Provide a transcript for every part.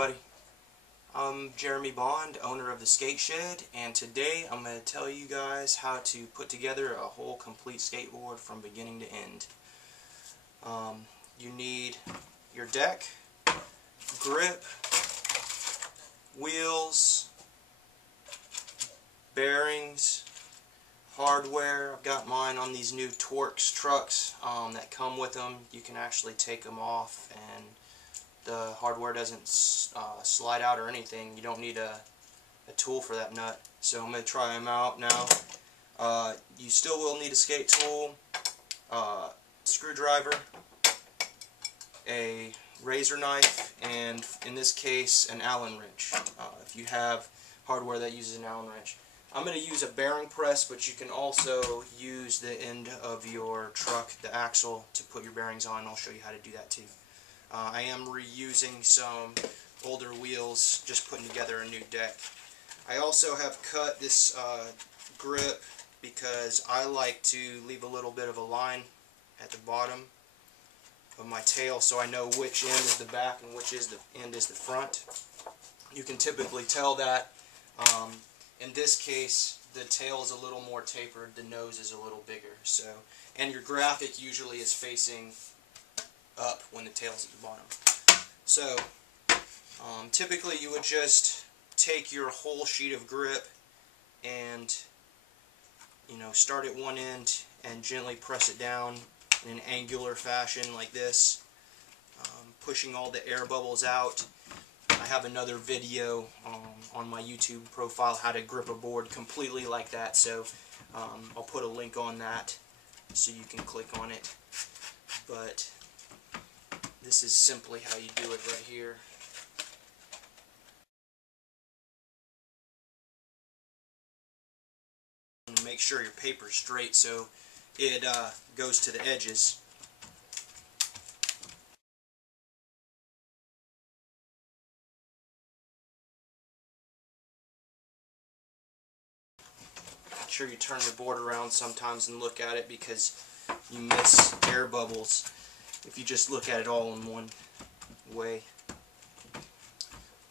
everybody. I'm Jeremy Bond, owner of the Skate Shed, and today I'm going to tell you guys how to put together a whole complete skateboard from beginning to end. You need your deck, grip, wheels, bearings, hardware. I've got mine on these new Torx trucks that come with them. You can actually take them off and the hardware doesn't slide out or anything. You don't need a tool for that nut. So I'm going to try them out now. You still will need a skate tool, screwdriver, a razor knife, and in this case an Allen wrench. If you have hardware that uses an Allen wrench. I'm going to use a bearing press, but you can also use the end of your truck, the axle, to put your bearings on. I'll show you how to do that too. I am reusing some older wheels, just putting together a new deck. I also have cut this grip because I like to leave a little bit of a line at the bottom of my tail so I know which end is the back and which end is the front. You can typically tell that. In this case, the tail is a little more tapered, the nose is a little bigger. So, and your graphic usually is facing up when the tail's at the bottom. So, typically you would just take your whole sheet of grip and, start at one end and gently press it down in an angular fashion like this, pushing all the air bubbles out. I have another video on my YouTube profile how to grip a board completely like that, so I'll put a link on that so you can click on it. But this is simply how you do it right here. And make sure your paper's straight so it goes to the edges. Make sure you turn your board around sometimes and look at it because you miss air bubbles if you just look at it all in one way.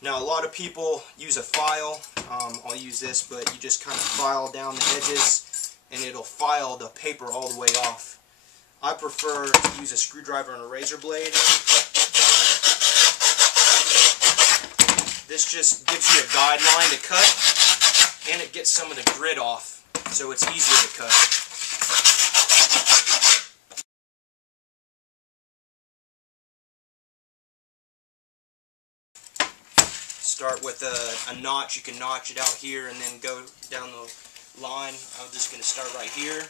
Now a lot of people use a file. I'll use this, but you just kind of file down the edges and it'll file the paper all the way off. I prefer to use a screwdriver and a razor blade. This just gives you a guideline to cut and it gets some of the grit off so it's easier to cut. Start with a notch. You can notch it out here and then go down the line. I'm just going to start right here.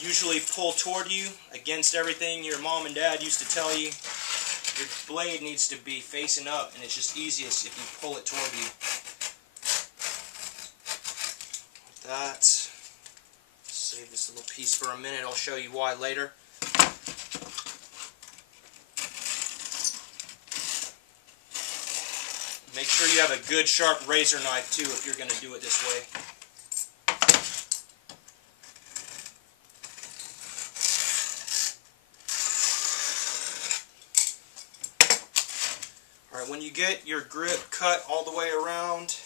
Usually pull toward you against everything your mom and dad used to tell you. Your blade needs to be facing up and it's just easiest if you pull it toward you. Like that. Save this little piece for a minute. I'll show you why later. Make sure you have a good sharp razor knife too if you're going to do it this way. Alright, when you get your grip cut all the way around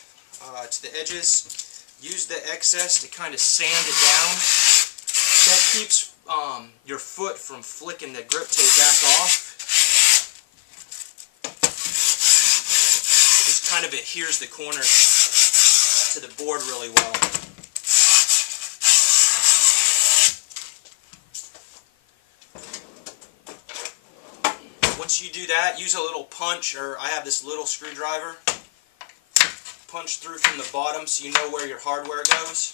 to the edges, use the excess to kind of sand it down. That keeps your foot from flicking the grip tape back off. Kind of adheres the corners to the board really well. Once you do that, use a little punch, or I have this little screwdriver. Punch through from the bottom so you know where your hardware goes.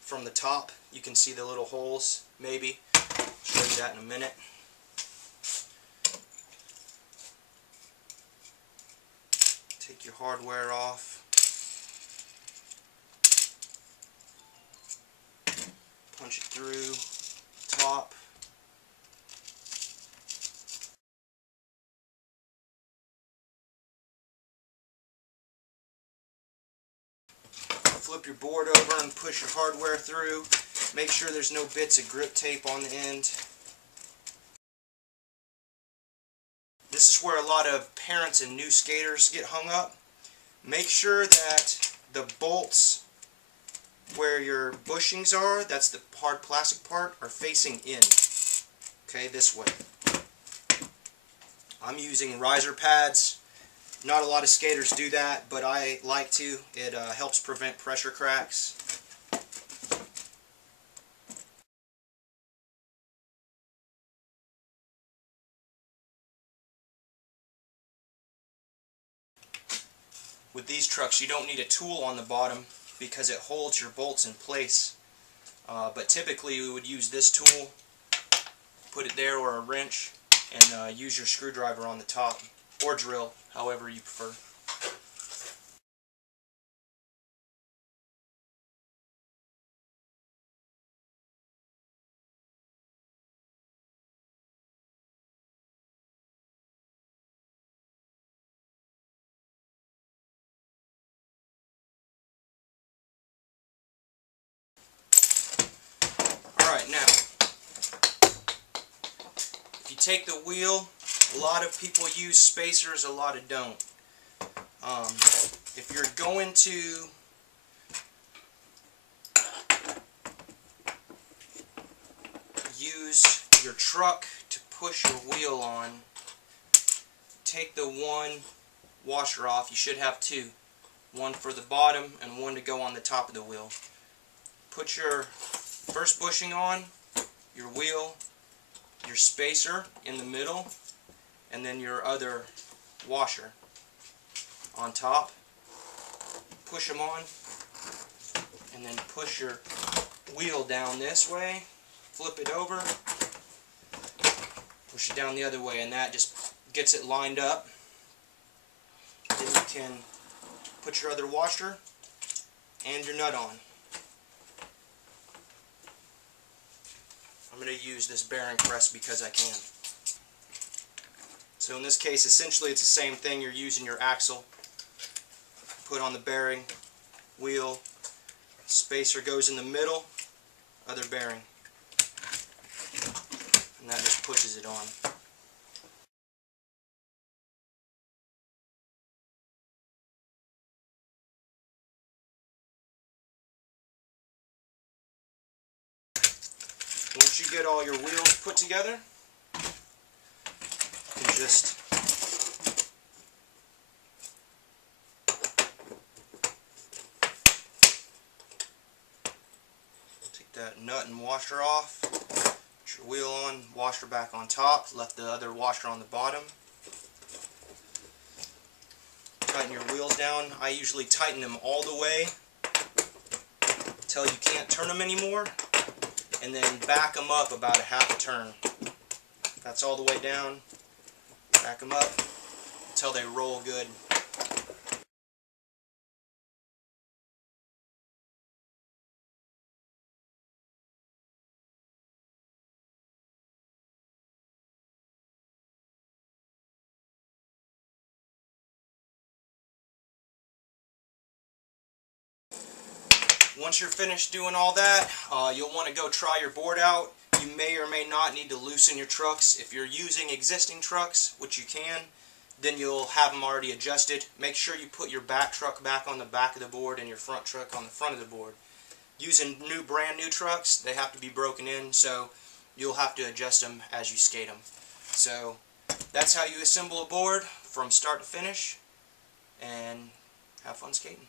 From the top, you can see the little holes, maybe. I'll show you that in a minute. Take your hardware off. Punch it through top. Flip your board over and push your hardware through. Make sure there's no bits of grip tape on the end. This is where a lot of parents and new skaters get hung up. Make sure that the bolts where your bushings are, that's the hard plastic part, are facing in. Okay, this way. I'm using riser pads. Not a lot of skaters do that, but I like to. It helps prevent pressure cracks. With these trucks, you don't need a tool on the bottom because it holds your bolts in place. But typically we would use this tool, put it there, or a wrench, and use your screwdriver on the top, or drill, however you prefer. Alright, now, if you take the wheel, a lot of people use spacers, a lot of don't. If you're going to use your truck to push your wheel on, take the one washer off. You should have two. One for the bottom and one to go on the top of the wheel. Put your first bushing on, your wheel, your spacer in the middle, and then your other washer on top. Push them on, and then push your wheel down this way, flip it over, push it down the other way, and that just gets it lined up. Then you can put your other washer and your nut on. I'm going to use this bearing press because I can. So in this case, essentially it's the same thing. You're using your axle, put on the bearing, wheel, spacer goes in the middle, other bearing, and that just pushes it on. Once you get all your wheels put together, you can just take that nut and washer off, put your wheel on, washer back on top, left the other washer on the bottom. Tighten your wheels down. I usually tighten them all the way until you can't turn them anymore, and then back them up about a half a turn. That's all the way down. Back them up until they roll good. Once you're finished doing all that, you'll want to go try your board out. You may or may not need to loosen your trucks. If you're using existing trucks, which you can, then you'll have them already adjusted. Make sure you put your back truck back on the back of the board and your front truck on the front of the board. Using brand new trucks, they have to be broken in, so you'll have to adjust them as you skate them. So that's how you assemble a board from start to finish, and have fun skating.